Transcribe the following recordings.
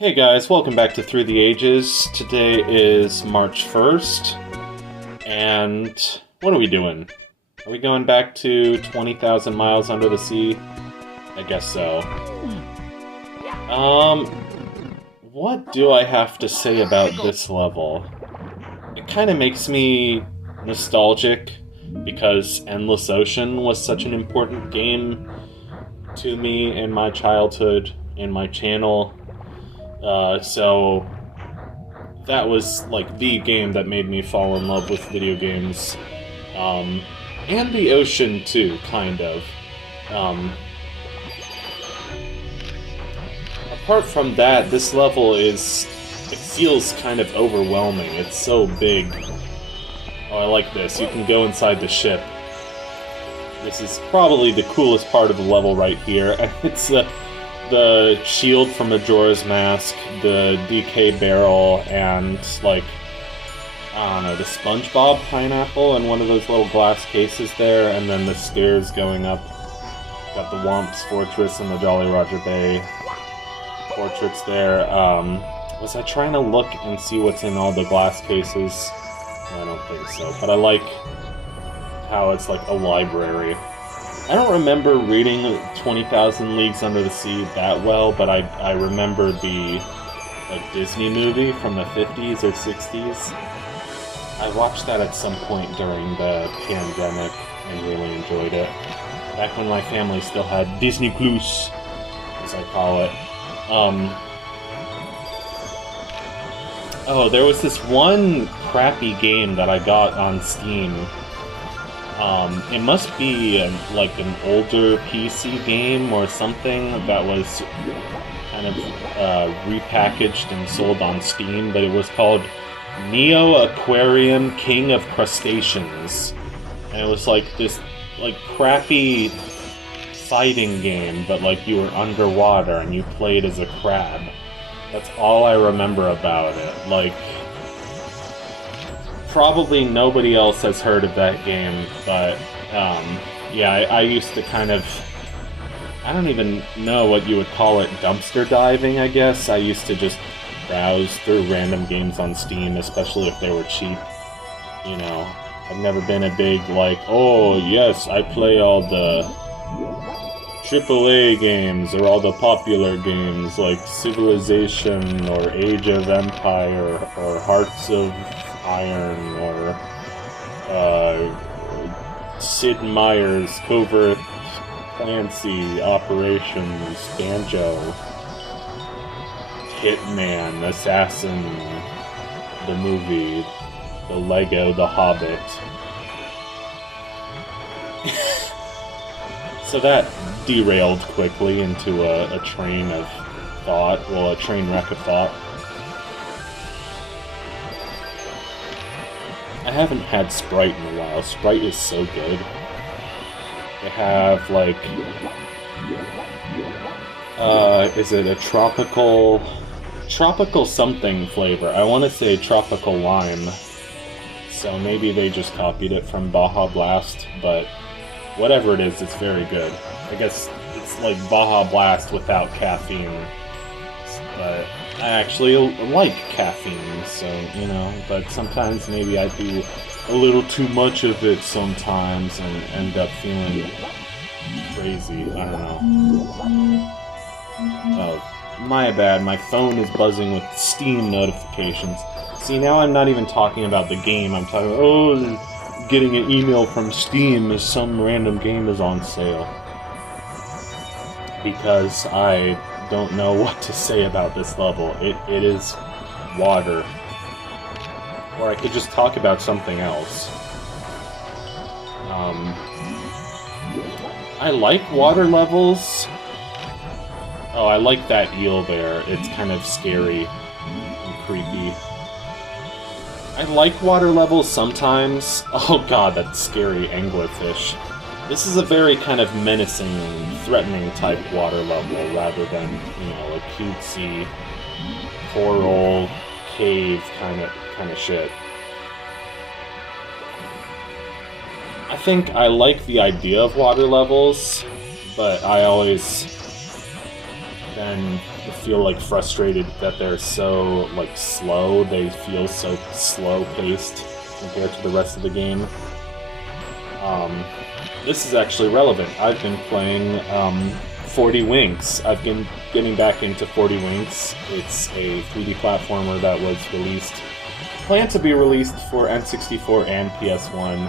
Hey guys, welcome back to Through the Ages. Today is March 1st, and what are we doing? Are we going back to 20,000 miles under the sea? I guess so. What do I have to say about this level? It kind of makes me nostalgic, because Endless Ocean was such an important game to me in my childhood, in my channel. So that was like the game that made me fall in love with video games. And the ocean too, kind of. Apart from that, this level it feels kind of overwhelming. It's so big. Oh, I like this. You can go inside the ship. This is probably the coolest part of the level right here. It's the shield from Majora's Mask, the DK barrel, and, like, I don't know, the SpongeBob pineapple in one of those little glass cases there, and then the stairs going up. Got the Whomp's Fortress and the Jolly Roger Bay portraits there. Was I trying to look and see what's in all the glass cases? I don't think so, but I like how it's like a library. I don't remember reading 20,000 Leagues Under the Sea that well, but I remember the Disney movie from the 50s or 60s. I watched that at some point during the pandemic and really enjoyed it. Back when my family still had Disney Plus, as I call it. Oh, there was this one crappy game that I got on Steam. It must be like an older PC game or something that was kind of repackaged and sold on Steam, but it was called Neo Aquarium King of Crustaceans. And it was like this crappy fighting game, but like you were underwater and you played as a crab. That's all I remember about it. Like, probably nobody else has heard of that game, but yeah, I used to kind of, I don't even know what you would call it, dumpster diving, I guess. I used to just browse through random games on Steam, especially if they were cheap. You know, I've never been a big, like, oh yes, I play all the AAA games, or all the popular games, like Civilization, or Age of Empire, or Hearts of Iron, or Sid Meier's Covert Clancy Operations, Banjo, Hitman, Assassin, the movie, the Lego, The Hobbit. So that derailed quickly into a train of thought, well, a train wreck of thought. I haven't had Sprite in a while. Sprite is so good. They have, like, is it a tropical something flavor? I want to say tropical lime. So maybe they just copied it from Baja Blast, but whatever it is, it's very good. I guess it's like Baja Blast without caffeine. But I actually like caffeine, so, you know, but sometimes maybe I do a little too much of it sometimes and end up feeling crazy. I don't know. Oh, my bad. My phone is buzzing with Steam notifications. See, now I'm not even talking about the game. I'm talking about, oh, getting an email from Steam as some random game is on sale. Because I don't know what to say about this level. It is water. Or I could just talk about something else. I like water levels. Oh, I like that eel there. It's kind of scary and creepy. I like water levels sometimes. Oh god, that's scary anglerfish. This is a very kind of menacing, threatening type water level rather than, you know, a cutesy coral cave kind of shit. I think I like the idea of water levels, but I always then feel like frustrated that they're so like slow. They feel so slow paced compared to the rest of the game. This is actually relevant. I've been playing 40 Winks. I've been getting back into 40 Winks. It's a 3D platformer that was planned to be released for N64 and PS1.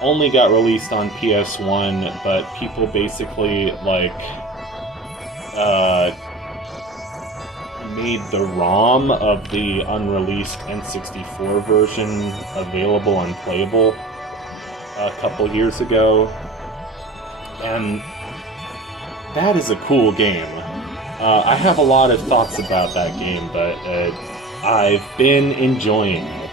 Only got released on PS1, but people basically like made the ROM of the unreleased N64 version available and playable a couple years ago, and that is a cool game. I have a lot of thoughts about that game, but I've been enjoying it.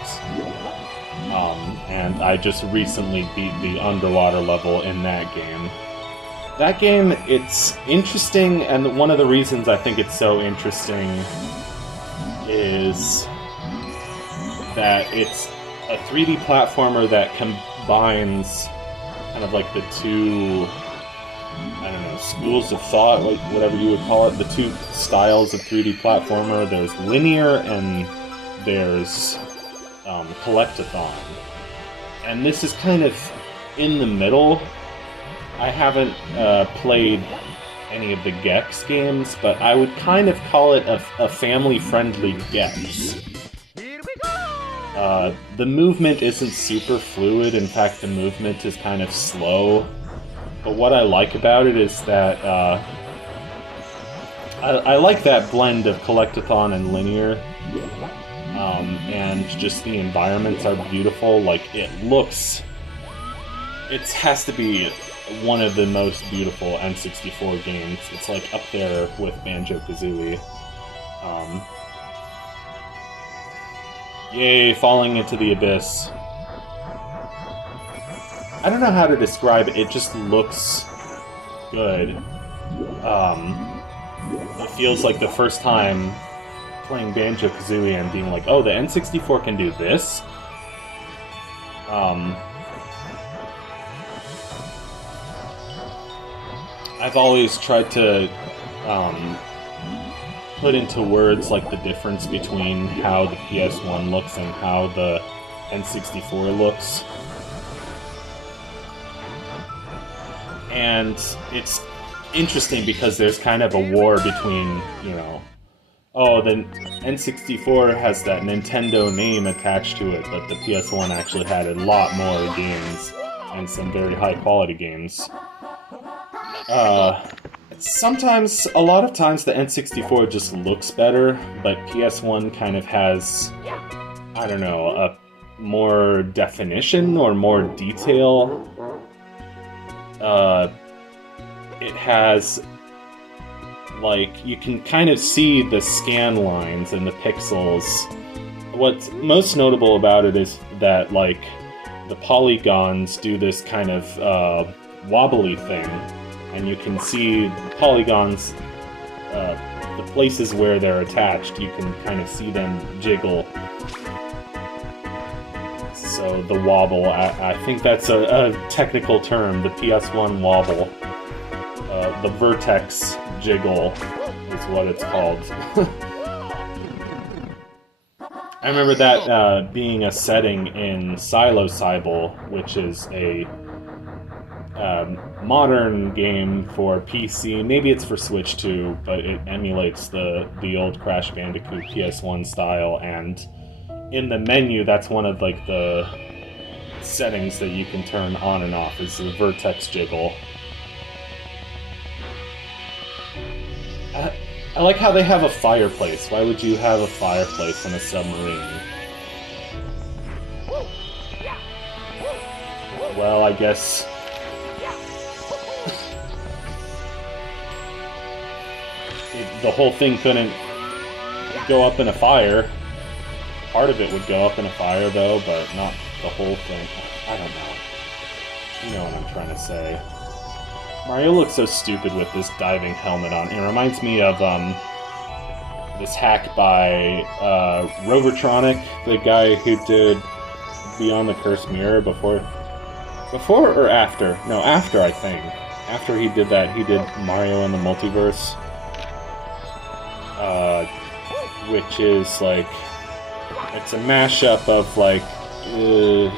And I just recently beat the underwater level in that game. That game, it's interesting, and one of the reasons I think it's so interesting is that it's a 3D platformer that combines kind of like the two, I don't know, schools of thought, like whatever you would call it, the two styles of 3D platformer. There's linear and there's collectathon. And this is kind of in the middle. I haven't played any of the Gex games, but I would kind of call it a family-friendly Gex. The movement isn't super fluid. In fact, the movement is kind of slow. But what I like about it is that I like that blend of collectathon and linear. And just the environments are beautiful. Like, it has to be one of the most beautiful N64 games. It's like up there with Banjo-Kazooie. Yay, falling into the abyss. I don't know how to describe it, it just looks good. It feels like the first time playing Banjo-Kazooie and being like, oh, the N64 can do this? I've always tried to put into words like the difference between how the PS1 looks and how the N64 looks. And it's interesting because there's kind of a war between, you know, oh, the N64 has that Nintendo name attached to it, but the PS1 actually had a lot more games, and some very high-quality games. Sometimes, a lot of times, the N64 just looks better, but PS1 kind of has, I don't know, a more definition or more detail. It has, like, you can kind of see the scan lines and the pixels. What's most notable about it is that, like, the polygons do this kind of wobbly thing, and you can see the polygons, the places where they're attached, you can kind of see them jiggle. So the wobble, I think that's a technical term, the PS1 wobble. The vertex jiggle is what it's called. I remember that being a setting in Silo Cybele, which is a modern game for PC. Maybe it's for Switch too, but it emulates the old Crash Bandicoot PS1 style, and in the menu, that's one of like the settings that you can turn on and off, is the vertex jiggle. I like how they have a fireplace. Why would you have a fireplace in a submarine? Well, I guess... the whole thing couldn't go up in a fire. Part of it would go up in a fire, though, but not the whole thing. I don't know. You know what I'm trying to say. Mario looks so stupid with this diving helmet on. It reminds me of this hack by Rovertronic, the guy who did Beyond the Cursed Mirror before or after? No, after, I think. After he did that, he did Mario in the Multiverse. which is like, it's a mashup of like a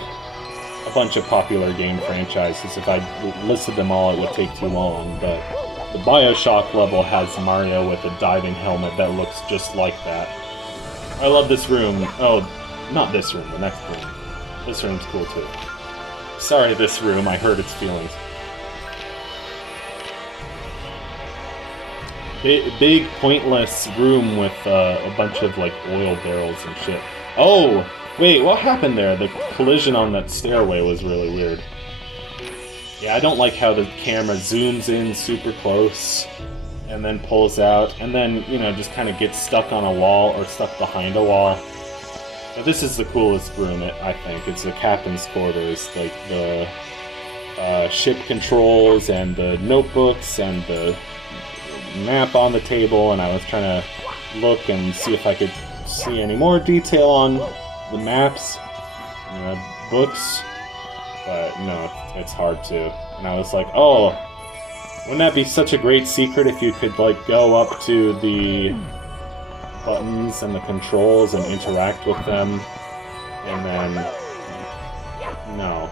bunch of popular game franchises. If I listed them all, it would take too long, but the BioShock level has Mario with a diving helmet that looks just like that. I love this room. Oh, not this room, the next room. This room's cool too. Sorry, this room, I hurt its feelings. Big, pointless room with a bunch of, like, oil barrels and shit. Oh! Wait, what happened there? The collision on that stairway was really weird. Yeah, I don't like how the camera zooms in super close, and then pulls out, and then, you know, just kind of gets stuck on a wall, or stuck behind a wall. But this is the coolest room, I think. It's the captain's quarters, like, the ship controls, and the notebooks, and the map on the table, and I was trying to look and see if I could see any more detail on the maps, books, but no, it's hard to. And I was like, oh, wouldn't that be such a great secret if you could, like, go up to the buttons and the controls and interact with them, and then, no.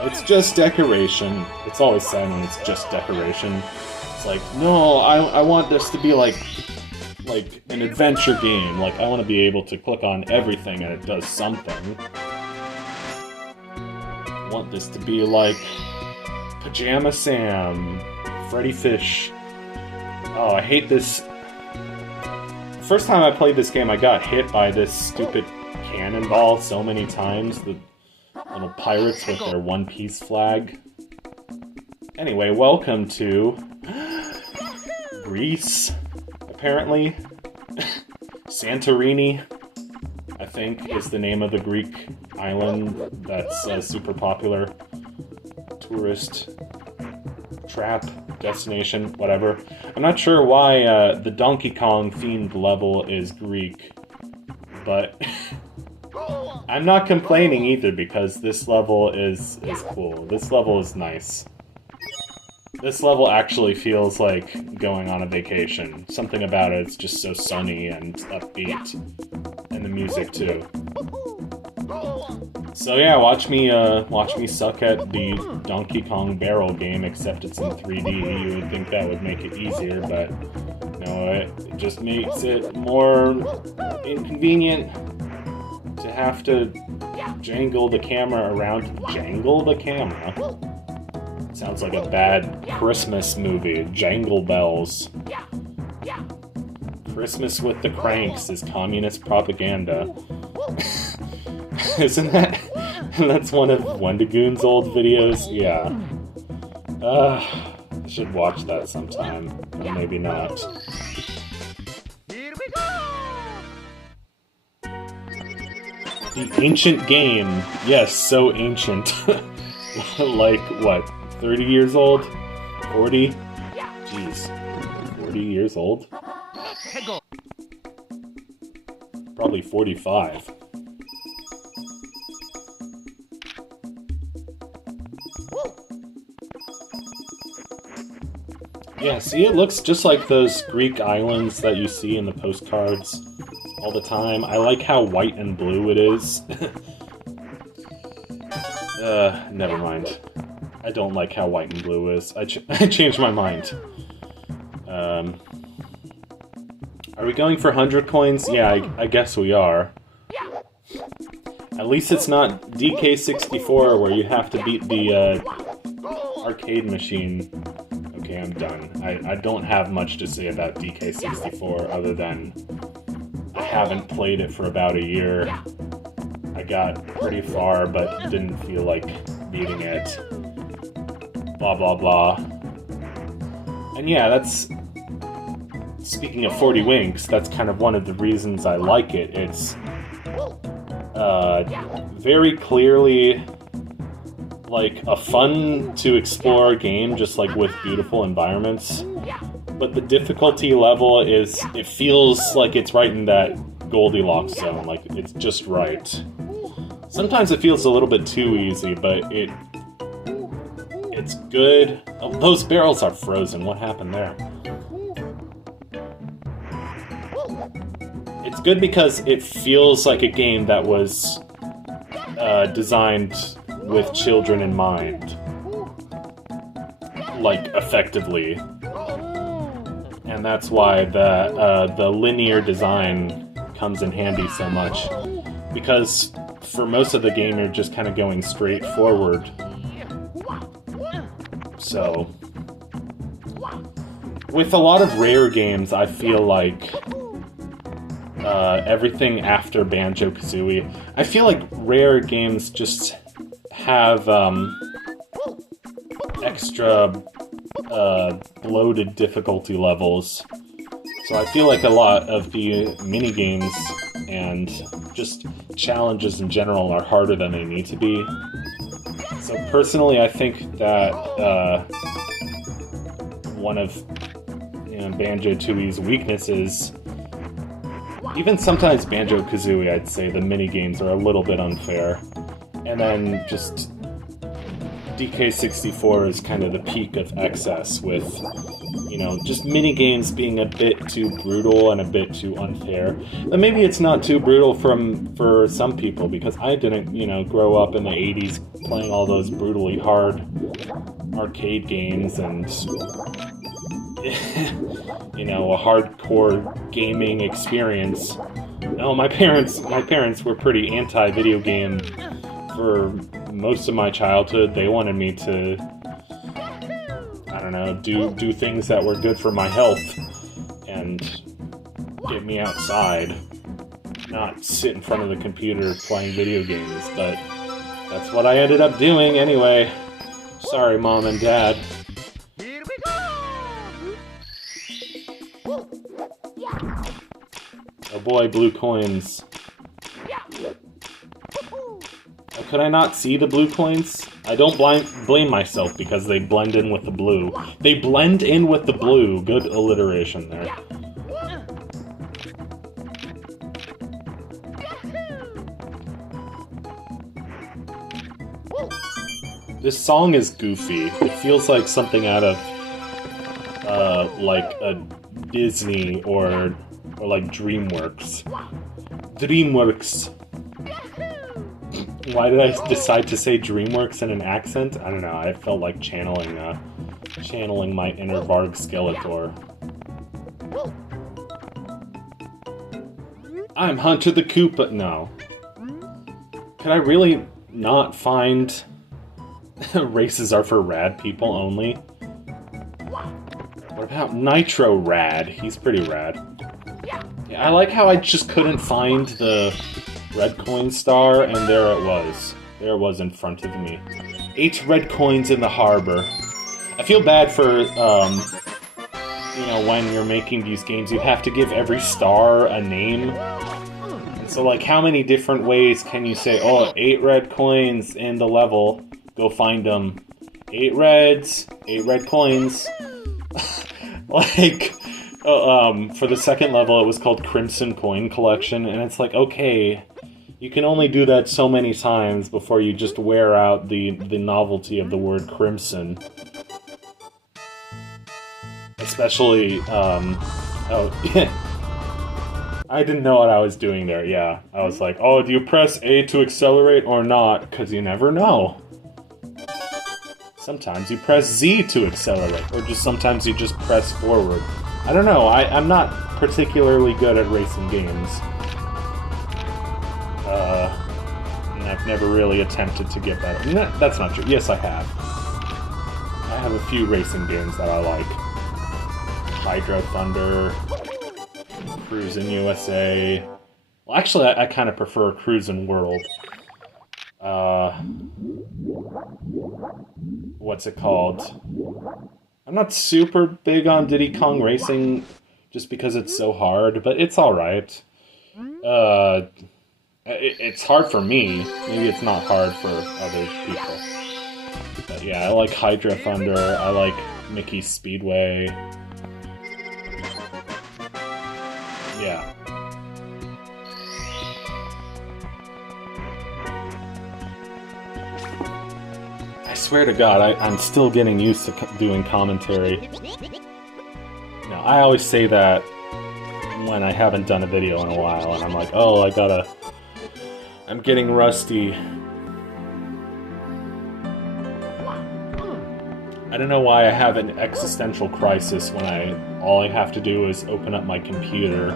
It's just decoration. It's always sad when it's just decoration. It's like, no, I want this to be like an adventure game. Like, I want to be able to click on everything and it does something. I want this to be like Pajama Sam, Freddy Fish. Oh, I hate this. First time I played this game, I got hit by this stupid cannonball so many times. The little pirates with their One Piece flag. Anyway, welcome to Greece, apparently. Santorini, I think, is the name of the Greek island that's super popular. Tourist trap destination, whatever. I'm not sure why the Donkey Kong themed level is Greek, but I'm not complaining either because this level is cool. This level is nice. This level actually feels like going on a vacation. Something about it is just so sunny and upbeat. And the music too. So yeah, watch me suck at the Donkey Kong barrel game, except it's in 3D. You would think that would make it easier, but no, it just makes it more inconvenient to have to jangle the camera around. Jangle the camera? Sounds like a bad Christmas movie. Jangle Bells. Christmas with the Cranks is communist propaganda. Isn't that? That's one of Wendigoon's old videos? Yeah. I should watch that sometime. Or maybe not. Here we go! The ancient game. Yes, so ancient. Like, what? 30 years old? 40? Jeez. 40 years old? Probably 45. Yeah, see, it looks just like those Greek islands that you see in the postcards all the time. I like how white and blue it is. Never mind. I don't like how white and blue is. I changed my mind. Are we going for 100 coins? Yeah, I guess we are. At least it's not DK64 where you have to beat the arcade machine. Okay, I'm done. I don't have much to say about DK64 other than I haven't played it for about a year. I got pretty far, but didn't feel like beating it. Blah, blah, blah. And yeah, that's... Speaking of 40 Winks, that's kind of one of the reasons I like it. It's very clearly like a fun-to-explore game, just like with beautiful environments. But the difficulty level is... It feels like it's right in that Goldilocks zone, like it's just right. Sometimes it feels a little bit too easy, but it's good. Oh, those barrels are frozen. What happened there? It's good because it feels like a game that was designed with children in mind. Like, effectively. And that's why the linear design comes in handy so much. Because for most of the game, you're just kind of going straight forward. So, with a lot of Rare games, I feel like everything after Banjo-Kazooie, I feel like Rare games just have extra bloated difficulty levels. So I feel like a lot of the minigames and just challenges in general are harder than they need to be. So personally, I think that one of Banjo-Tooie's weaknesses, even sometimes Banjo-Kazooie, I'd say the minigames are a little bit unfair. And then just DK64 is kind of the peak of excess with, just minigames being a bit too brutal and a bit too unfair. And maybe it's not too brutal for some people, because I didn't, grow up in the 80s playing all those brutally hard arcade games and, a hardcore gaming experience. No, my parents were pretty anti-video game for most of my childhood. They wanted me to, I don't know, do things that were good for my health and get me outside, not sit in front of the computer playing video games, but that's what I ended up doing anyway. Sorry, Mom and Dad. Oh boy, blue coins. Oh, could I not see the blue coins? I don't blame myself because they blend in with the blue. They blend in with the blue. Good alliteration there. This song is goofy. It feels like something out of, like a Disney or like DreamWorks. DreamWorks. Why did I decide to say DreamWorks in an accent? I don't know. I felt like channeling my inner Varg Skeletor. I'm Hunter the Koopa. No. Could I really not find races are for rad people only? What about Nitro Rad? He's pretty rad. Yeah, I like how I just couldn't find the red coin star, and there it was. There it was in front of me. 8 red coins in the harbor. I feel bad for, when you're making these games, you have to give every star a name. And so, like, how many different ways can you say, oh, 8 red coins in the level, go find them. 8 reds, 8 red coins. Like, for the second level, it was called Crimson Coin Collection, and it's like, okay, you can only do that so many times before you just wear out the novelty of the word crimson. Especially, oh, I didn't know what I was doing there, yeah. I was like, oh, do you press A to accelerate or not? Because you never know. Sometimes you press Z to accelerate, or just sometimes you just press forward. I don't know, I'm not particularly good at racing games. And I've never really attempted to get better. No, that's not true. Yes, I have. I have a few racing games that I like. Hydro Thunder, Cruisin' USA. Well, actually, I kind of prefer Cruisin' World. What's it called? I'm not super big on Diddy Kong Racing, just because it's so hard, but it's alright. It's hard for me. Maybe it's not hard for other people. But yeah, I like Hydro Thunder, I like Mickey's Speedway. Yeah. I swear to God, I'm still getting used to doing commentary. Now, I always say that when I haven't done a video in a while, and I'm like, oh, I'm getting rusty. I don't know why I have an existential crisis when all I have to do is open up my computer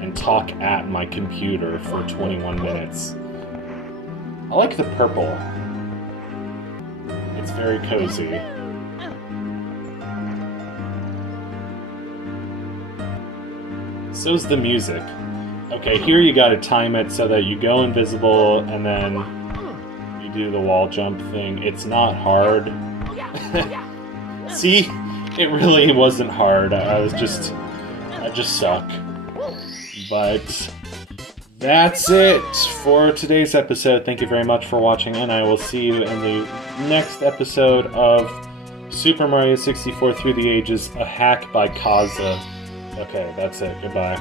and talk at my computer for 21 minutes. I like the purple. It's very cozy. So's the music. Okay, here you gotta time it so that you go invisible and then you do the wall jump thing. It's not hard. See? It really wasn't hard. I just suck. But that's it for today's episode. Thank you very much for watching, and I will see you in the next episode of Super Mario 64 Through the Ages, a hack by Kaza. Okay, that's it. Goodbye.